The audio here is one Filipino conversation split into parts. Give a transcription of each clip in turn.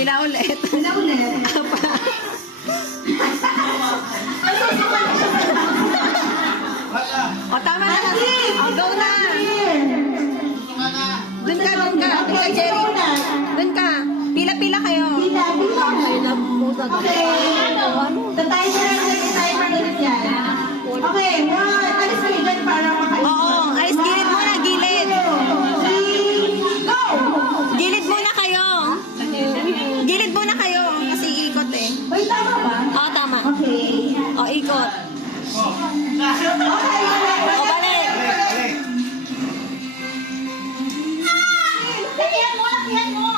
Sila ulit. Sila ulit. O, tama na. O, go na. Dun ka, Jerry. Dun ka. Pila-pila kayo. Pila. Okay. Tatay na lang yung timer ulit yan. Okay, alis kayo dyan para makaisip. Oo, alis. Gilid muna, gilid. Go! Gilid muna kayo. Gilid muna kayo. Kasi ikot eh. Wait, tama ba? Oo, tama. Okay. O, ikot. Okay, O, balik. Lakihan mo.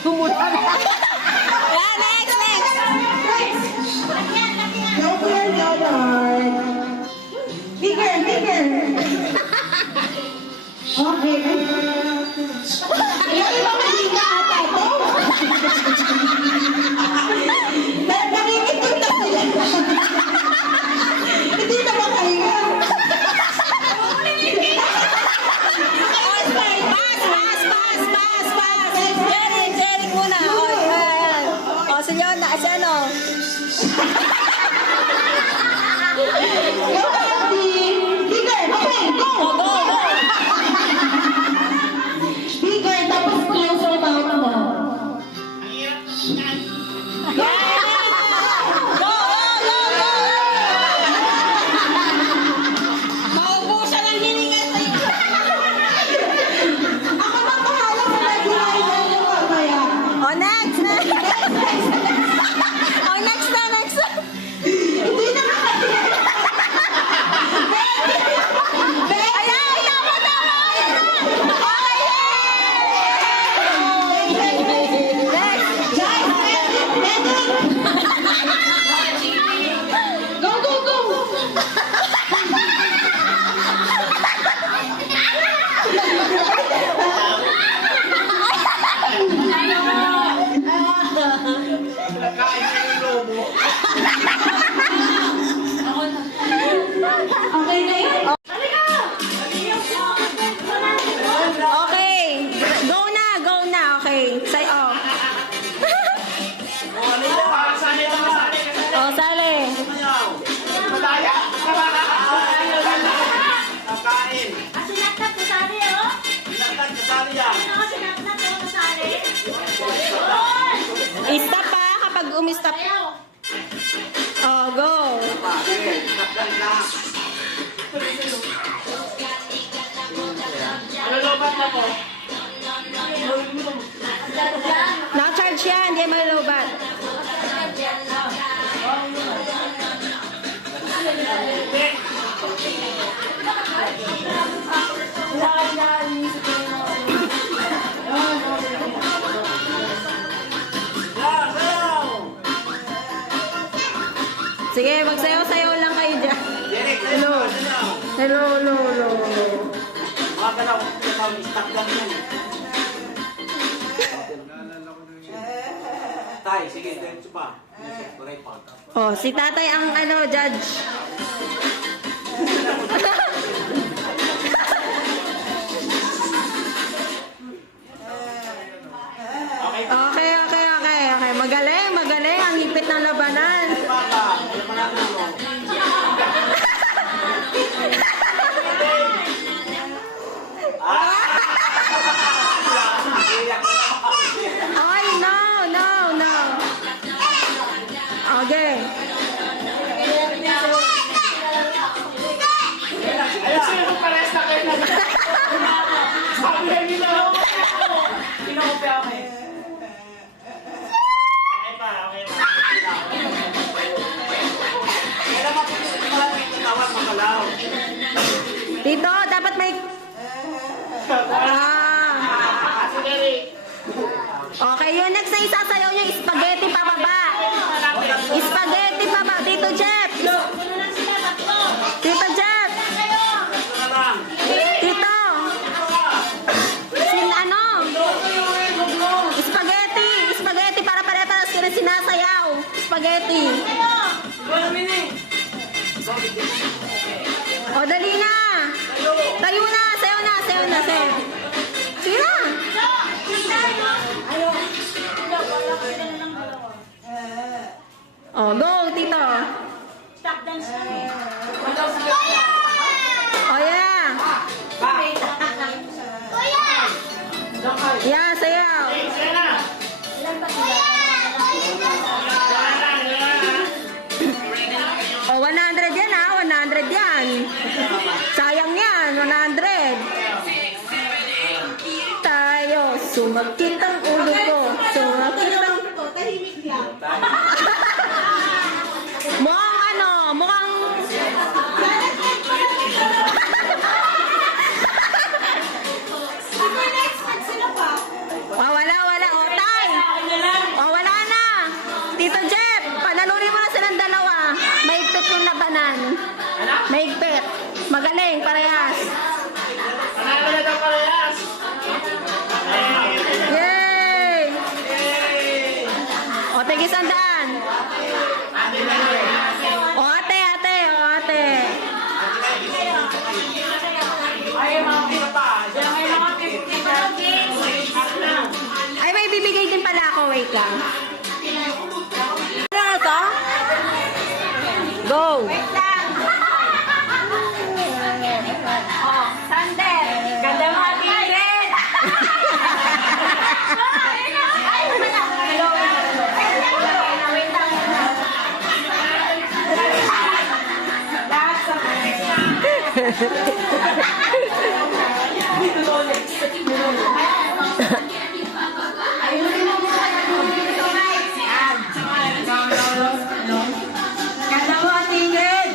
Pumunta na. Yeah, next. Go, Lord. Bigger. Okay. Yung ibang hindi ka ata ito. Nakikitog na sila. Hindi na ba kayo? Pass. Jerry muna. O, ayan. O, si Leona, si ano? Go, Andy. Bigger. Okay, go. O, go. Bigger, tapos close your mouth mo. Maubusan ang hininga sa iyo. Ako na bahala sa nag-iwan mo mamaya. O, next. O, next na. Hindi na Ayan, tama. Go! Okay na yun. Okay. Go na. Okay. Say off. O, sali. Stop pa kapag umistop. O, go. Na-charge yan. Hindi malubat. Sige, magsayaw-sayaw lang kayo dyan. Hello. Tay, sige, diretso pa. Correct pa. Oh, si tatay ang judge. Okay. Magaling. Ang hipit ng labanan. Ay, no. Okay. Tito, dapat may... Okay, yun. Next na isasayaw niyo, spaghetti pababa. Spaghetti pababa. Tito Jeff. Tito Jeff. Tito. Spaghetti para pare-paras ka na sinasayaw. Spaghetti. O, dali na. Tayo na. Sayaw na. Sige na. Oh, go, Tito. Oh, yeah. Yeah, sayaw. Oh, 100 yan ha, 100 yan. Sayang yan, 100. Tayo, sumakit ang ulo ko. Sumakit ang... Tahimik lang. Mukhang ano, mukhang... Sige, next month sila pa. Oh, wala. Oh, tay. Oh, wala na. Tito Jeff, panalunin mo na silang dalawa. Maigpit yung labanan. Maigpit. Magaling, parehas. Yay! O, tig-100. O, ate. O, ate. Ay, may bibigay din pala ako. Wait lang. Ano na to? Go! Sander, ganda mo tingin. Ganda mo ang tingin.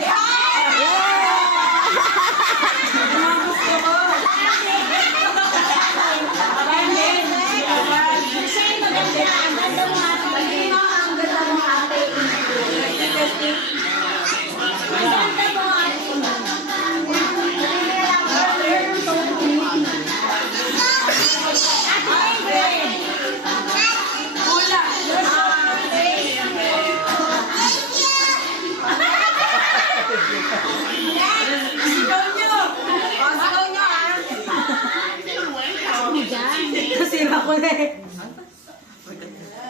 Sira ko na eh.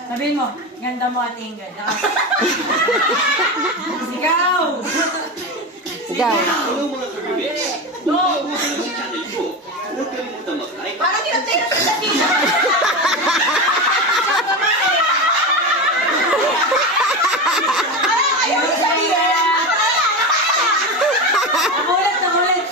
Sabihin mo, ganda mo at inggan. Sigaw! Go! Parang tinatira sa dito. Ayaw sa dito. Namulit.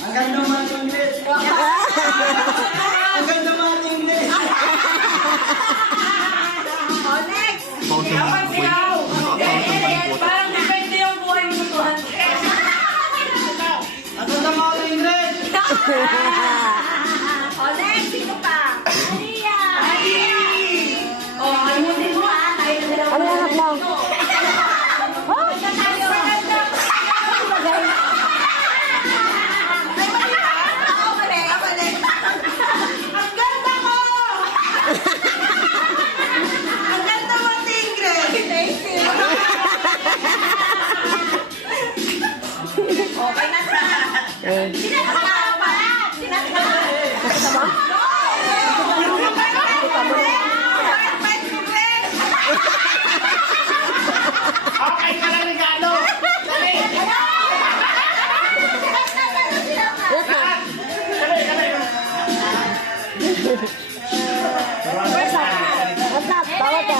Ang ganda matinglit. Ang ganda matinglit. Oh, next! Parang depende yung buhay mo tuhan. Ang ganda matinglit. Oh, next! Sino pa? Oh, alimutin mo ah. Tayo na dalawa. Ano anak mo? Ang ganda mo! Ang ganda mo, Tingrid! Thank you! Okay na sa... Sinasama pa! Sinasama? Okay ka lang regalo. Bawat ka.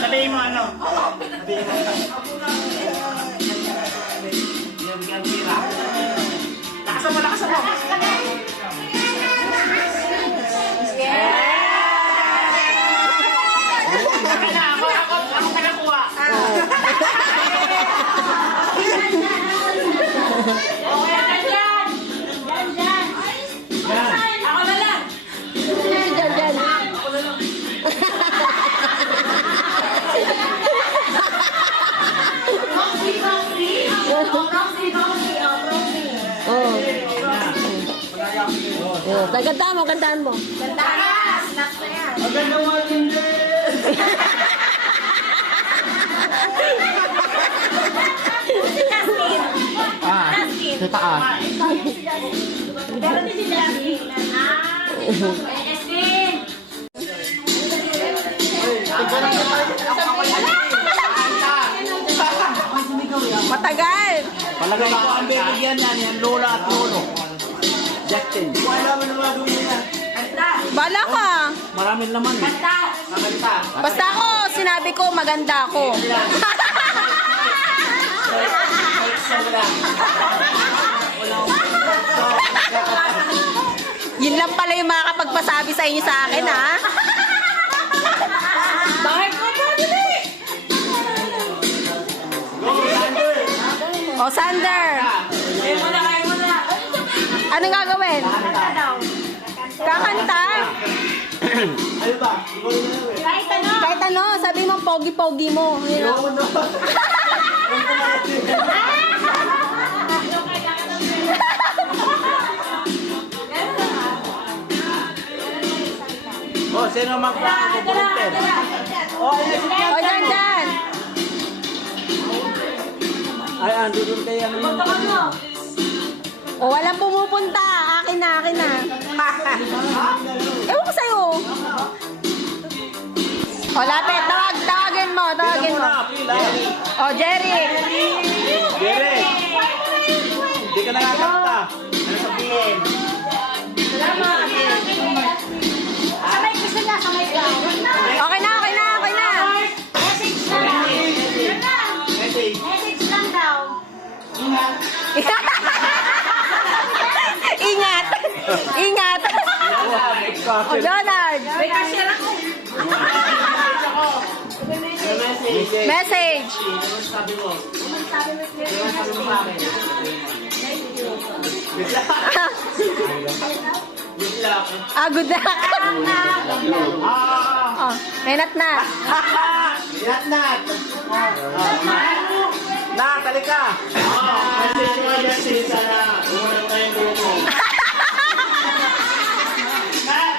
Sabihin mo ano? Sabihin mo. Yung tira. Oh. Oh, gandaan mo, gandaan mo. Taras! Last na yan. Ang ganda mo, Tingle. Sa taas. Pero din si Jasmine. Matagal. Palagay ko ang bibigyan yan, yan Lola at Lolo. Justin. Wala mo naman gawin yan. Bala ka. Maraming laman eh. Kakanta. Basta ako, sinabi ko, maganda ako. Yun lang pala yung makakapagpasabi sa inyo sa akin, ha? Bakit ko pa dili? O, Sander. Kaya mo na, kaya mo na. Anong gagawin? Kakanta? Ano ba? Ikaw na lang eh. Kahit ano, sabi mo, pogi-pogi mo. You know? Oh, sino magplano ko volunteer? Oh, ayan si O, dyan, dyan. Ay, ando doon kaya naman. O, walang pumupunta. Akin na, akin na. Ewan ko sa'yo. O, lapit. Tawagin mo, tawagin mo. O, Jerry. Jere! Hindi ka nakakanta. Ano sabihin? Sabay gusto niya, sabay ka. Okay na, okay na, okay na. Message na lang. Message. Message lang daw. Ingat. Ingat. O, Donald. May cashier ako. Message. Message. Ano sabi mo? Ano sabi mo sa akin? Good luck. Good luck. Ah! Oh, may nat-nat. Nat! Nat, halika! Message mo Justin, sana umunang na yung grupo. Nat!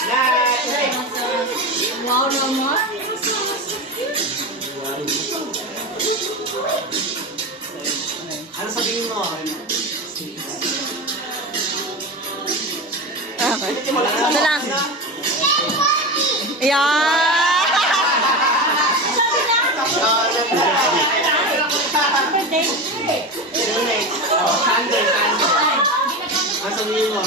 Wow naman. Ano sabihin mo? Okay. Ito lang. Yeah. Sunday. Ano sabihin mo?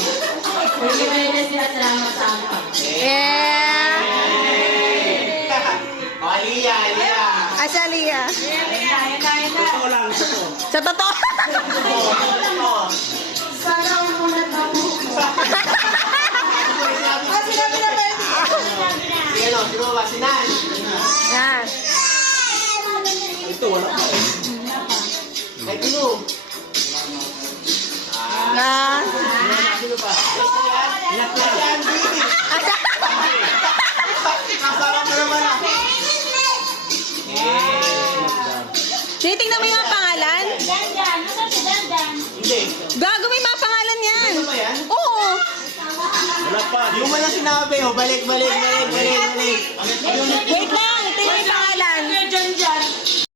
Yeah. Aliyah. Asalia. Gusto ko lang ito. Sa totoo. Sana muna ako. Sinabi na ba yun? Sino ba? Si Nan. Yan. Ito, wala pa. Ay, Pino. Yan. Sino ba? Inak na. Kasama mo naman. Tinitingnan mo yung mga pangalan? Dandan. Nasaan si Dandan? Hindi. Gago, may mga pangalan yan. Ano ba yan? Oo. Wala pa. Yung mo lang sinabi, oh. Balik.